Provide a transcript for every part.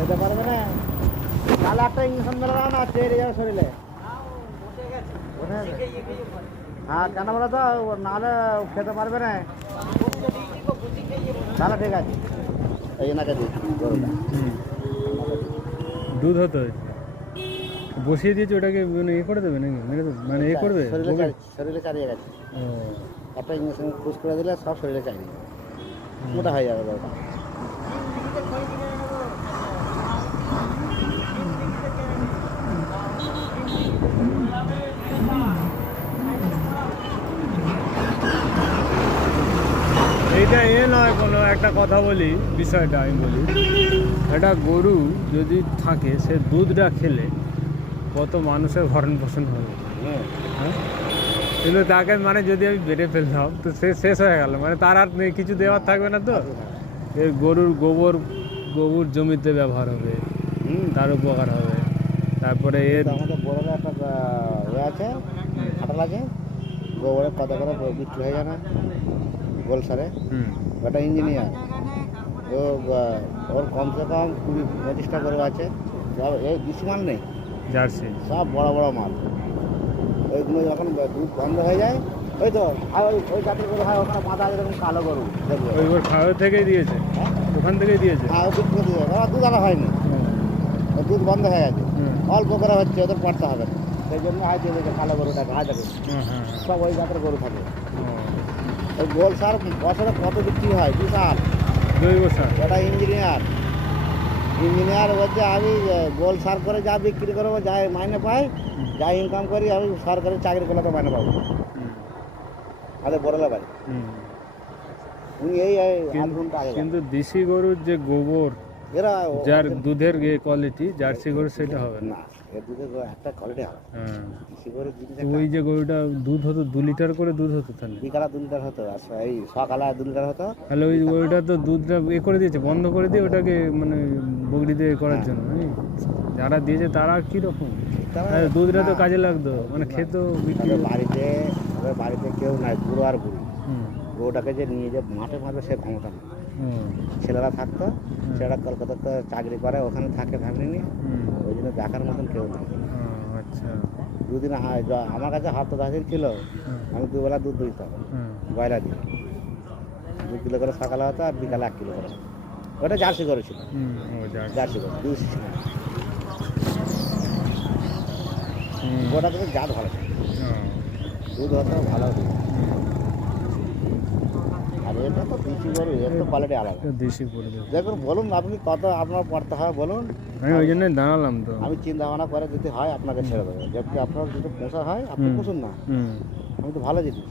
খেতে পারবে না, তাহলে একটা ইঞ্জেকশন মেরে দাও না, চেয়ে যাবে শরীরে। হ্যাঁ, কেন বলো তো, নাহলে খেতে পারবে না। তাহলে ঠিক আছে, এই এনাকে দিই গরুটা। দুধ হতো বসিয়ে দিয়েছে, ওটাকে মানে এ করে দেবে নাকি, মেরে দেবে মানে এ করবে শরীরে চালিয়ে গেছে। একটা ইঞ্জেকশন পুশ করে দিলে সব শরীরে চালিয়ে মোটা হয়ে যাবে গরুটা। এইটা এ নয়, কোনো একটা কথা বলি, বিষয়টা আমি বলি, একটা গরু যদি থাকে সে দুধটা খেলে কত মানুষের ভরণ পোষণ হবে। হ্যাঁ, কিন্তু তাকে মানে যদি আমি বেড়ে ফেললাম তো সে শেষ হয়ে গেল, মানে তার আর কিছু দেওয়ার থাকবে না। তো এই গরুর গোবর জমিতে ব্যবহার হবে, তার উপকার হবে। তারপরে এর আমাদের বড়রা একটা আছে, খাটাল আছে, গোবরের কত করে বিক্রি হয়ে যায় না গোল সারে। ওটা ইঞ্জিনিয়ার, ও ওর কমসে কম 20-25টা গরু আছে, সব এই বেশি মাল নেই, জার্সি সব বড় বড় মাল। ওইগুলো যখন দুধ বন্ধ হয়ে যায়, ওই তো ওই জাতের গরু হয়, ওখানে বাঁধা আছে এরকম কালো গরু দেখবে। ওই ওর খাওয়া থেকেই দিয়েছে, ওখান থেকেই দিয়েছে। হ্যাঁ, ও বিক্রি দিয়ে দুধ আলা হয়নি, দুধ বন্ধ হয়ে গেছে, অল্প করে হচ্ছে, ওদের পড়তে হবে না, সেই জন্য হয় দিয়ে দিয়েছে কালো গরুটাকে। হয় দেখে সব ওই জাতের গরু থাকে। ওই গোল সার বছরে কত বিক্রি হয়, বিশাল জৈব সার। ওটা ইঞ্জিনিয়ার বলছে আমি গোল সার করে যা বিক্রি করবো, যা মাইনে পাই, যা ইনকাম করি, আমি সরকারি চাকরি করলে তো মাইনে পাবো। আমাদের বড়লা ভাই উনি এই আধ ঘন্টা আগে কিন্তু দেশি গরুর যে গোবর, এরা যার দুধের কোয়ালিটি, জার্সি গরু সেটা হবে না। না, এর দুধের একটা কোয়ালিটি হবে। হ্যাঁ, দেশি গরুর জিনিস ওই যে গরুটা দুধ হতো 2 লিটার করে দুধ হতো, তাহলে বিকালে 2 লিটার হতো, আর এই সকালে 2 লিটার হতো। তাহলে ওই ওইটা তো দুধটা এ করে দিয়েছে, বন্ধ করে দিয়ে ওটাকে মানে বগড়ি দিয়ে করার জন্য। যারা দিয়েছে তারা কীরকম, দুধটা তো কাজে লাগতো, মানে খেত বিক্রি। আমাদের বাড়িতে কেউ নাই, বুড়ো আর বুড়ি, গরুটাকে যে নিয়ে যে মাঠে মারবে সে ক্ষমতা নেই। ছেলেরা থাকতো, ছেলেরা কলকাতাতে চাকরি করে, ওখানে থাকে ফ্যামিলি নিয়ে, ওই জন্য দেখার মতন কেউ নেই। আচ্ছা, দুদিন আমার কাছে সপ্তাহ 10 দিন ছিল, আমি দুবেলা দুধ দিতাম গয়লা দিয়ে, 2 কিলো করে সকালে হতো আর বিকালে 1 কিলো করে। ওটা জার্সি গরু ছিল, জার্সি গরু দুধ ছিল, ওটা কিন্তু জাত ভালো ছিল, দুধ হতো ভালো দুধ। আর এটা তো দেশি গরু, এর তো কোয়ালিটি আলাদা, দেশি গরু। দেখুন বলুন আপনি কত আপনার পড়তে হয় বলুন, আমি ওই জন্যই দাঁড়ালাম। তো আমি চিন্তা ভাবনা করে যদি হয় আপনাকে ছেড়ে দেবো, যদি আপনার যদি পোষা হয় আপনি পুষুন না, আমি তো ভালো জিনিস।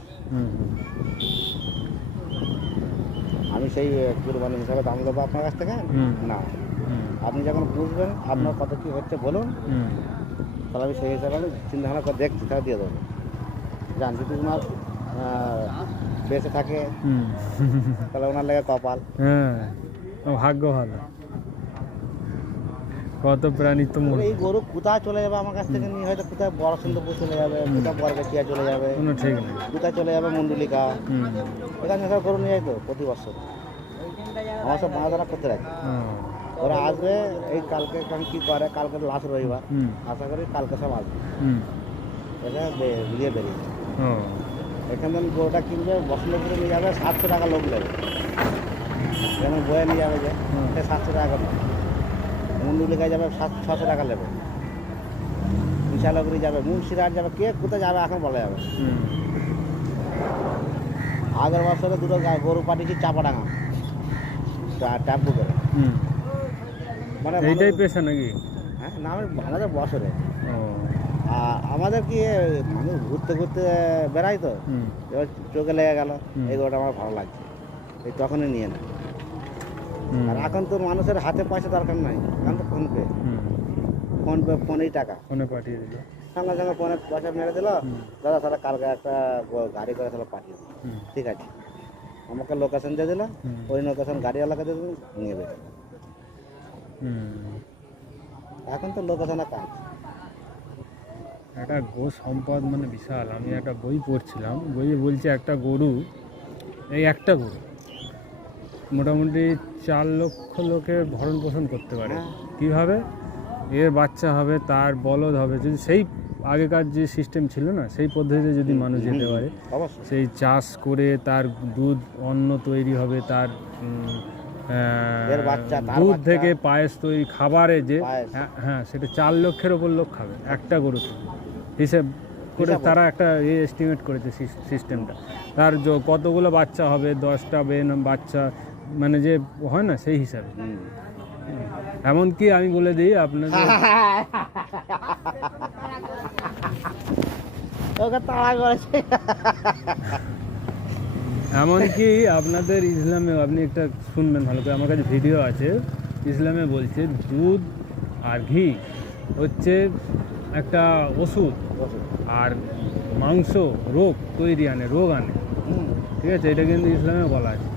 আমি সেই কুরবানি হিসাবে দাম দেবো আপনার কাছ থেকে না, আপনি যখন বুঝবেন আপনার কত কী হচ্ছে বলুন, তাহলে আমি সেই হিসাবে আমি চিন্তা ভাবনা করে দেখছি, তাহলে দিয়ে দেবো। জান যদি ওনার বেঁচে থাকে তাহলে ওনার লেগে কপাল। হ্যাঁ, ভাগ্য ভালো। কত প্রাণী তো এই গরু কোথায় চলে যাবে আমার কাছ থেকে নিয়ে, হয়তো কোথায় বড় সুন্দরপুর চলে যাবে, কোথায় বরগাছিয়া চলে যাবে, কোনো ঠিক নেই, কোথায় চলে যাবে মন্ডলিকা, এখানে সব গরু নিয়ে যাইতো প্রতি বছর। আমার সব বাঁধারা করতে রাখে, ওরা আসবে এই কালকে কী করে, কালকে লাস্ট রবিবার, আশা করি কালকে সব আসবে, এটা বিয়ে বেরিয়ে এখান থেকে গরুটা কিনবে, বসন্তপুরে নিয়ে যাবে, 700 টাকা লোক নেবে, যেমন বয়ে নিয়ে যাবে যে সে 700 টাকা নেবে, মন্ডলিকায় যাবে 600 টাকা নেবে, বিশালগড়ি যাবে, মুন্সিরহাট যাবে, কে কোথায় যাবে এখন বলা যাবে। আগের বছরে 2টো গরু পাঠিয়েছি চাপাডাঙ্গা ট্যাম্পু করে, মানে এইটাই পেশা নাকি? হ্যাঁ না, আমাদের বছরে আমাদের কি মানুষ ঘুরতে ঘুরতে বেড়াই তো, এবার চোখে লেগে গেল এই গরুটা আমার ভালো লাগছে, এই তখনই নিয়ে নেয়। আর এখন তো মানুষের হাতে পয়সা দরকার নাই, এখন তো ফোনপে ফোনেই টাকা, ফোনে পাঠিয়ে দিল, সঙ্গে সঙ্গে ফোনে পয়সা মেরে দিল, দাদা তাহলে কালকে একটা গাড়ি করে তাহলে পাঠিয়ে দিল, ঠিক আছে, আমাকে লোকেশন দিয়ে দিল, ওই লোকেশন গাড়িওয়ালাকে দিয়ে দিল, নিয়ে বেরো। এখন তো লোকেশনে কাজ। একটা গো সম্পদ মানে বিশাল। আমি একটা বই পড়ছিলাম, বইয়ে বলছে একটা গরু, এই একটা গরু মোটামুটি 4 লক্ষ লোকের ভরণ পোষণ করতে পারে। হ্যাঁ। কিভাবে? এর বাচ্চা হবে, তার বলদ হবে, যদি সেই আগেকার যে সিস্টেম ছিল না সেই পদ্ধতিতে যদি মানুষ যেতে পারে, অবশ্যই সেই চাষ করে তার দুধ অন্ন তৈরি হবে, তার এর বাচ্চা, তার দুধ বাচ্চা। থেকে পায়েস তৈরি, খাবারে যে পায়েস। হ্যাঁ সেটা 4 লক্ষের ওপর লোক খাবে একটা গরুতে, হিসেব করে হিসাব তারা একটা এস্টিমেট করেছে সিস্টেমটা। তার কতগুলো বাচ্চা হবে, 10টা বাচ্চা মানে যে হয় না সেই হিসাবে। হুম। এমনকি আমি বলে দিই আপনাদের, ওকে তাড়া করেছে। এমনকি আপনাদের ইসলামে আপনি একটা শুনবেন ভালো করে, আমার কাছে ভিডিও আছে, ইসলামে বলছে দুধ আর ঘি হচ্ছে একটা ওষুধ, আর মাংস রোগ আনে, হুম। ঠিক আছে, এটা কিন্তু ইসলামে বলা আছে।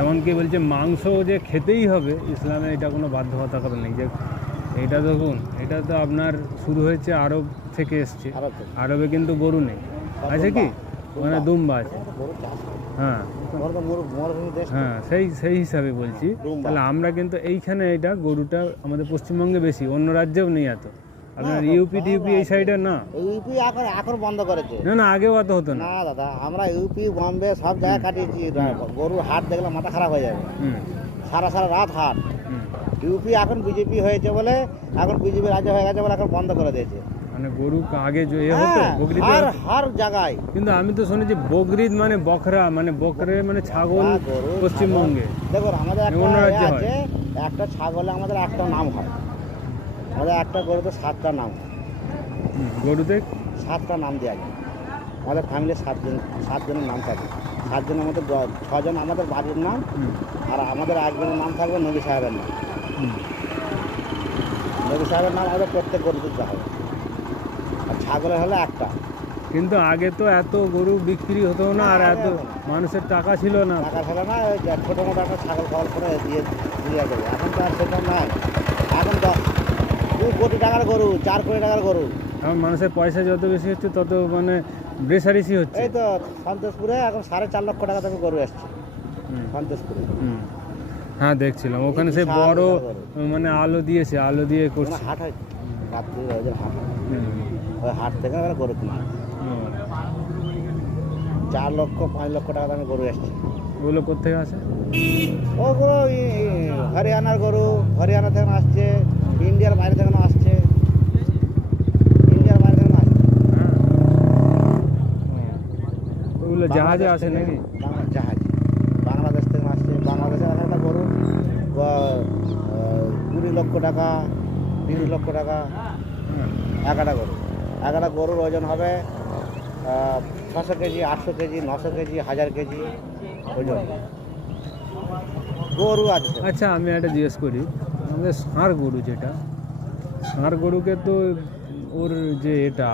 এমনকি বলছে মাংস যে খেতেই হবে, ইসলামে এটা কোনো বাধ্যবাধকতা নেই। যে এটা দেখুন, এটা তো আপনার শুরু হয়েছে আরব থেকে এসছে, আরব থেকে। আরবে কিন্তু গরু নেই, আছে কি? মানে দুম্বা আছে, গরু চাষ করে। হ্যাঁ গরু তো মরুভূমি দেশ। হ্যাঁ, সেই হিসাবে বলছি। দুম্বা। তাহলে আমরা কিন্তু এইখানে এটা গরুটা আমাদের পশ্চিমবঙ্গে বেশি, অন্য রাজ্যেও নেই এত। আপনার ইউপি টিউপি এই সাইডে না, ইউপি এখন বন্ধ করেছে। না আগেও অত হতো না। না দাদা, আমরা ইউপি বম্বে সব জায়গায় কাটিয়েছি। গরুর হাট দেখলে মাথা খারাপ হয়ে যাবে। হুম সারা রাত হাট। হুম। ইউপি এখন বিজেপি হয়েছে বলে, এখন বিজেপি রাজ্য হয়ে গেছে বলে এখন বন্ধ করে দিয়েছে। মানে গরু আগে যে হতো হ্যাঁ, বকরিদ, হার জায়গায়। কিন্তু আমি তো শুনেছি বকরিদ মানে বকরা, মানে বকরে মানে ছাগল হ্যাঁ, গরু, পশ্চিমবঙ্গে। দেখুন আমাদের একটা অন্য রাজ্যে আছে, একটা ছাগলে আমাদের একটা নাম হয়, আমাদের একটা গরুতে 7টা নাম হয়। গরুতে 7টা নাম দেওয়া যায়। আমাদের ফ্যামিলির 7জনের নাম থাকে। 7 জনের মধ্যে 6 জন আমাদের বাড়ির নাম, হুম, আর আমাদের একজনের নাম থাকবে নবী সাহেবের নাম। হুম। নবী সাহেবের নাম আমাদের প্রত্যেক গরুতে দেওয়া হবে। আর ছাগলের হলে একটা। কিন্তু আগে তো এত গরু বিক্রি হতো না, আর এত মানুষের টাকা ছিল না। টাকা ছিল না, ওই ছোটো মোটো একটা ছাগল খাওয়াল করে দিয়ে যাবে। এখন তো আর সেটা নাই। এখন 2 কোটি টাকার গরু, 4 কোটি টাকার গরু। এখন মানুষের পয়সা যত বেশি হচ্ছে তত মানে বেসারিসি হচ্ছে। এই তো সন্তোষপুরে এখন 4.5 লক্ষ টাকা থেকে গরু আসছে। হুম, সন্তোষপুরে হুম। হ্যাঁ দেখছিলাম ওখানে সেই বিশাল বড় গরু। মানে আলো দিয়ে ওখানে করছে। হাট হয়, রাত্রি ওই যে হাট হয়। হুম, ওই হাট থেকে আমরা গরু কিনি। হুম। 4 লক্ষ 5 লক্ষ টাকা দামে গরু আসছে। ওগুলো কোথেকে আসে? ওগুলো হরিয়ানার গরু, হরিয়ানা থেকে আসছে, ইন্ডিয়ার বাইরে থেকে আসছে, ইন্ডিয়ার বাইরে থেকে আসছে। হ্যাঁ, ওগুলো জাহাজে আসে নাকি? জাহাজ বাংলাদেশ থেকে আসছে। বাংলাদেশের একটা গরু 20 লক্ষ টাকা, 30 লক্ষ টাকা হ্যাঁ। একটা গরু। একটা গরুর ওজন হবে 600 কেজি, 800 কেজি, 900 কেজি, 1000 কেজি ওজন গরু আছে। আচ্ছা আমি একটা জিজ্ঞেস করি, আমাদের ষাঁড় গরু যেটা, ষাঁড় গরুকে তো ওর যে এটা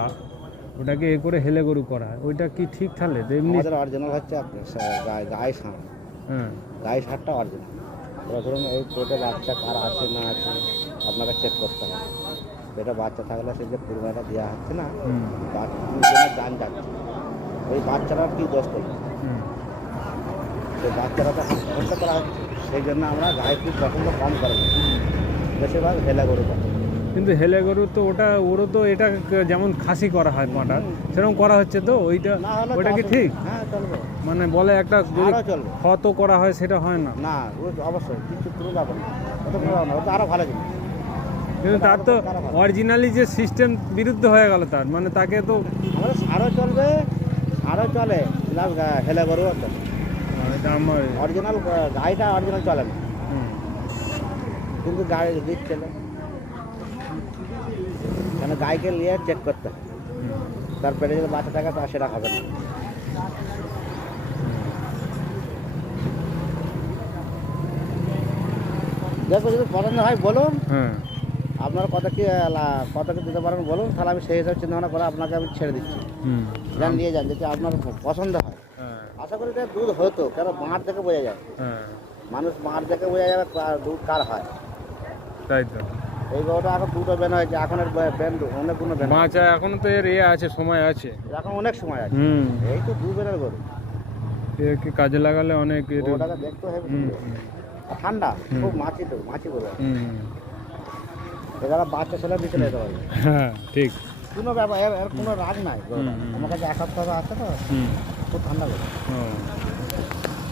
ওটাকে করে হেলে গরু করা হয়, ওইটা কি ঠিক তাহলে? এমনি আমাদের অরিজিনাল হচ্ছে আপনার গায়ে ষাঁড়। হ্যাঁ, গায়ে ষাঁড়টা অরিজিনাল। এবার ধরুন এই পেটে বাচ্চা কার আছে না আছে আপনাকে চেক করতে হবে। পেটে বাচ্চা থাকলে সেই যে কুরবানিটা দেওয়া হচ্ছে না, হুম, বাচ্চার জান যাচ্ছে, ওই বাচ্চাটার কি দোষ করবে? হুম, সেই বাচ্চাটা তো হত্যা করা হচ্ছে। সেই জন্য আমরা গায়ে খুব পছন্দ কম করবো, বেশিরভাগ হেলা গরু করে। কিন্তু হেলে গরু তো ওরও তো এটা যেমন খাসি করা হয় পাঁটা, সেরকম করা হচ্ছে তো ওইটা, না হলে ওইটা কি তো ঠিক? হ্যাঁ চলবে, মানে বলে একটা যদি আরও চলবে। ক্ষত করা হয় সেটা হয় না, না ওই অবশ্যই কিছু কোনো ব্যাপার না, অত কোনো ব্যাপার না, ওটা আরও ভালো জিনিস। কিন্তু তার তো অরিজিনালি যে সিস্টেম বিরুদ্ধ হয়ে গেল তার, মানে তাকে তো আমাদের সারও চলবে, সারও চলে, প্লাস হেলে গরুও চলে। এটা আমার অরিজিনাল গাড়িটা অরিজিনাল চলে না, হুম, কিন্তু গাড়ি দিক চলে। মানে গাড়িকে নিয়ে চেক করতে হয়, হুম, তার পেটে যদি বাচ্চা থাকে তা সেটা হবে না। দেখো যদি পছন্দ হয় বলুন, হ্যাঁ, আপনার কত কি দিতে পারেন বলুন, তাহলে আমি সেই হিসাবে চিন্তা ভাবনা করে আপনাকে আমি ছেড়ে দিচ্ছি। হুম, যান নিয়ে যান, যদি আপনার পছন্দ হয়। হ্যাঁ, আশা করি এটা দুধ হতো, কেন বাঁট দেখে বোঝা যায়, হ্যাঁ, মানুষ বাঁট দেখে বোঝা যাবে দুধ কার হয়। তাই তো। এই গরুটা এখন দুটো বেন হয়েছে, এখন এর বেন অনেকগুলো বেন, বাঁচা এখনো তো এর আছে, সময় আছে। এখন অনেক সময় আছে। হুম, এই তো 2 বেনের গরু। একে কাজে লাগালে অনেক ওটাকে দেখতে হবে। আর ঠান্ডা খুব মাছি তো, মাছি বলে এরা বাচ্চা ছেলে ভিতরে যেতে পারবে। হ্যাঁ ঠিক। কোনো ব্যাপার এর কোনো রাগ নাই। আমার কাছে 1 সপ্তাহ আছে তো, খুব ঠান্ডা লাগে।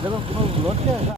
দেখুন কোনো লড়ছে